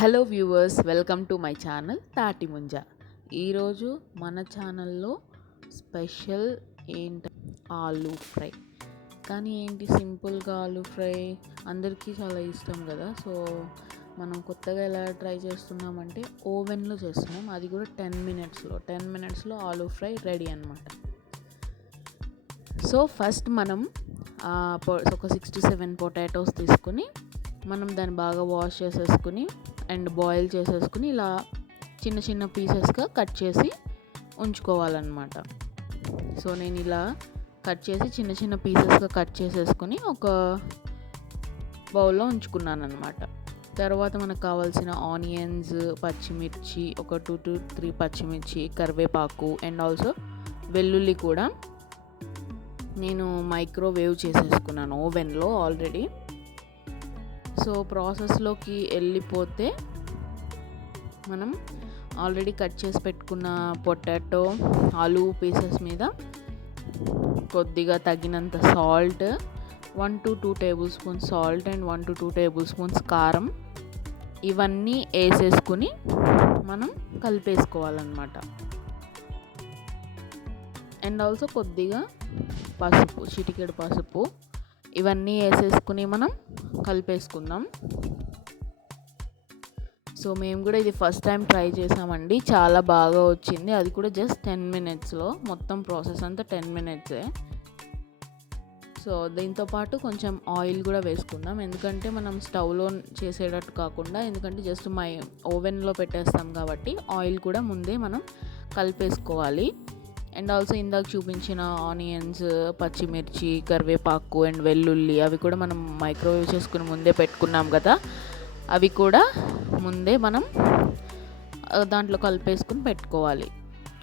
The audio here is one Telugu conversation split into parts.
Hello viewers, welcome to my channel తాటి ముంజ. ఈరోజు మన ఛానల్లో స్పెషల్ ఏంటి, ఆలూ ఫ్రై. కానీ ఏంటి, సింపుల్గా ఆలూ ఫ్రై అందరికీ చాలా ఇష్టం కదా. సో మనం కొత్తగా ఎలా ట్రై చేస్తున్నామంటే ఓవెన్లో చేస్తున్నాం, అది కూడా 10 మినిట్స్లో ఆలూ ఫ్రై రెడీ అనమాట. సో ఫస్ట్ మనం ఒక 6 to 7 పొటాటోస్ తీసుకుని మనం దాన్ని బాగా వాష్ చేసేసుకుని అండ్ బాయిల్ చేసేసుకుని ఇలా చిన్న చిన్న పీసెస్గా కట్ చేసి ఉంచుకోవాలన్నమాట. సో నేను ఇలా కట్ చేసి చిన్న చిన్న పీసెస్గా కట్ చేసేసుకుని ఒక బౌల్లో ఉంచుకున్నాను అనమాట. తర్వాత మనకు కావాల్సిన ఆనియన్స్, పచ్చిమిర్చి, ఒక 2 to 3 పచ్చిమిర్చి, కరివేపాకు అండ్ ఆల్సో వెల్లుల్లి కూడా నేను మైక్రోవేవ్ చేసేసుకున్నాను ఓవెన్లో ఆల్రెడీ. సో ప్రాసెస్లోకి వెళ్ళిపోతే మనం ఆల్రెడీ కట్ చేసి పెట్టుకున్న పొటాటో, ఆలూ పీసెస్ మీద కొద్దిగా తగినంత salt, 1 to 2 table spoons salt and 1 to 2 table spoons కారం ఇవన్నీ వేసేసుకుని మనం కలిపేసుకోవాలన్నమాట. అండ్ ఆల్సో కొద్దిగా పసుపు, చిటికెడు పసుపు, ఇవన్నీ వేసేసుకుని మనం కలిపేసుకుందాం. సో మేము కూడా ఇది ఫస్ట్ టైం ట్రై చేసామండి, చాలా బాగా వచ్చింది. అది కూడా జస్ట్ 10 మినిట్స్లో, మొత్తం ప్రాసెస్ అంతా 10 మినిట్సే. సో దీంతోపాటు కొంచెం ఆయిల్ కూడా వేసుకుందాం, ఎందుకంటే మనం స్టవ్లో చేసేటట్టు కాకుండా, ఎందుకంటే జస్ట్ ఓవెన్లో పెట్టేస్తాం కాబట్టి ఆయిల్ కూడా ముందే మనం కలిపేసుకోవాలి. అండ్ ఆల్సో ఇందాక చూపించిన ఆనియన్స్, పచ్చిమిర్చి, కరివేపాకు అండ్ వెల్లుల్లి అవి కూడా మనం మైక్రోవేవ్ చేసుకుని ముందే పెట్టుకున్నాం కదా, అవి కూడా ముందే మనం దాంట్లో కలిపేసుకుని పెట్టుకోవాలి.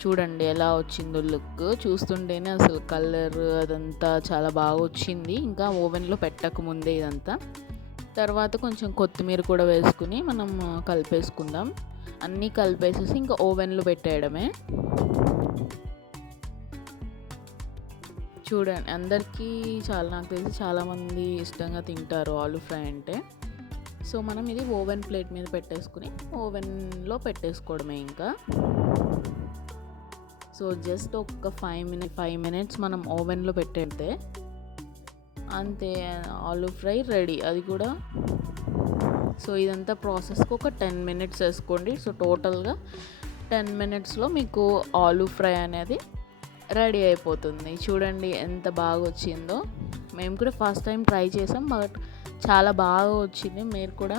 చూడండి ఎలా వచ్చిందో లుక్, చూస్తుంటేనే అసలు కలర్ అదంతా చాలా బాగా వచ్చింది, ఇంకా ఓవెన్లో పెట్టకముందే ఇదంతా. తర్వాత కొంచెం కొత్తిమీర కూడా వేసుకుని మనం కలిపేసుకుందాం. అన్నీ కలిపేసేసి ఇంకా ఓవెన్లో పెట్టేయడమే. చూడండి, అందరికీ నాకు తెలిసి చాలామంది ఇష్టంగా తింటారు ఆలూ ఫ్రై అంటే. సో మనం ఇది ఓవెన్ ప్లేట్ మీద పెట్టేసుకుని ఓవెన్లో పెట్టేసుకోవడమే ఇంకా. సో జస్ట్ ఒక 5 మినిట్స్ మనం ఓవెన్లో పెట్టేస్తే అంతే, ఆలూ ఫ్రై రెడీ. అది కూడా సో ఇదంతా ప్రాసెస్కి ఒక 10 మినిట్స్ వేసుకోండి. సో టోటల్గా 10 మినిట్స్లో మీకు ఆలూ ఫ్రై అనేది రెడీ అయిపోతుంది. చూడండి ఎంత బాగా వచ్చిందో. మేము కూడా ఫస్ట్ టైం ట్రై చేసాం, బట్ చాలా బాగా వచ్చింది. మీరు కూడా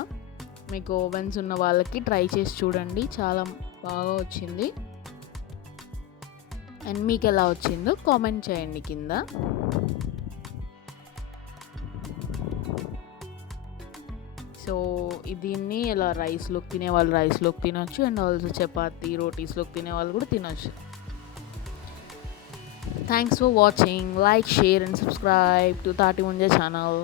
మీకు ఓవెన్స్ ఉన్న వాళ్ళకి ట్రై చేసి చూడండి, చాలా బాగా వచ్చింది. అండ్ మీకు ఎలా వచ్చిందో కామెంట్ చేయండి కింద. సో దీన్ని ఇలా రైస్లోకి తినే వాళ్ళు రైస్లోకి తినొచ్చు, అండ్ ఆల్సో చపాతీ, రోటీస్లోకి తినే వాళ్ళు కూడా తినొచ్చు. Thanks for watching. Like, share and subscribe to Tati Munja channel.